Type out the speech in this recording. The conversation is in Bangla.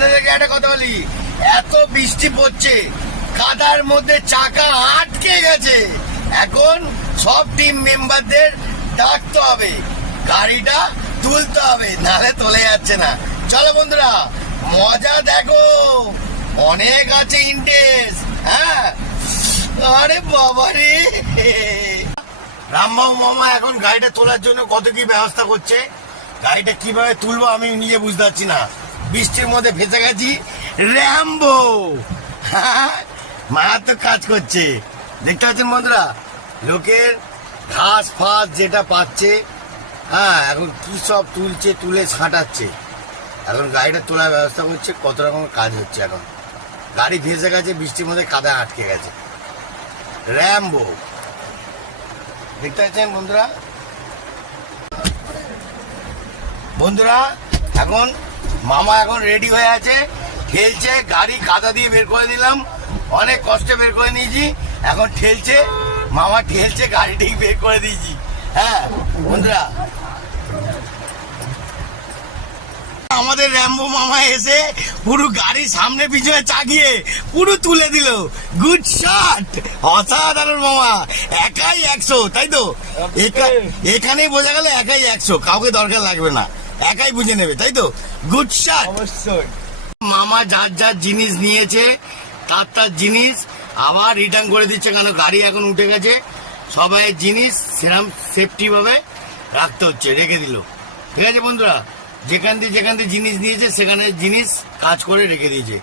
আপনাদেরকে একটা কথা বলি, এত বৃষ্টি পড়ছে, কাদার মধ্যে চাকা আটকে গেছে। এখন সব টিম মেম্বারদের ডাকতে হবে, গাড়িটা তুলতে হবে, নাহলে তোলে যাচ্ছে না। চলো বন্ধুরা, মজা দেখো, অনেক আছে ইন্টারেস্ট। হ্যাঁ, আরে বাবা রে, রামবাবু মামা এখন গাড়িটা তোলার জন্য কত কি ব্যবস্থা করছে। গাড়িটা কিভাবে তুলবো আমি নিজে বুঝতে পারছি না, বৃষ্টির মধ্যে ফেসে গেছি। র্যাম্বো মারাত্মক কাজ করছে, দেখতে পাচ্ছেন বন্ধুরা। লোকের ঘাস ফাঁস যেটা পাচ্ছে, হ্যাঁ, এখন কি সব তুলছে, তুলে ছাঁটাচ্ছে। এখন গাড়িটা তোলার ব্যবস্থা করছে, কত রকমের কাজ হচ্ছে। এখন গাড়ি ভেসে গেছে, বৃষ্টির মধ্যে কাদা আটকে গেছে। র্যাম্বো দেখতে পাচ্ছেন বন্ধুরা। বন্ধুরা এখন মামা এখন রেডি হয়ে আছে, ঠেলছে গাড়ি, কাদা দিয়ে বের করে দিলাম, অনেক কষ্টে বের করে নিয়েছি। এখন ঠেলছে মামা, ঠেলছে গাড়িটাই বের করে দিয়েছি। হ্যাঁ বন্ধুরা, আমাদের র্যাম্বো মামা এসে পুরো গাড়ির সামনে পিছনে চাগিয়ে পুরো তুলে দিল। গুড শট, অসাধারণ মামা, একাই 100, তাই তো? এখানেই বোঝা গেল একাই 100, কাউকে দরকার লাগবে না, একাই বুঝে নেবে, তাই তো? Good shot. অবশ্যই মামা যার যার জিনিস নিয়েছে, তার জিনিস আবার রিটার্ন করে দিচ্ছে, কেন গাড়ি এখন উঠে গেছে। সবাই জিনিস সেরকম সেফটি ভাবে রাখতে হচ্ছে, রেখে দিল। ঠিক আছে বন্ধুরা, যেখান থেকে জিনিস নিয়েছে সেখানে জিনিস কাজ করে রেখে দিয়েছে।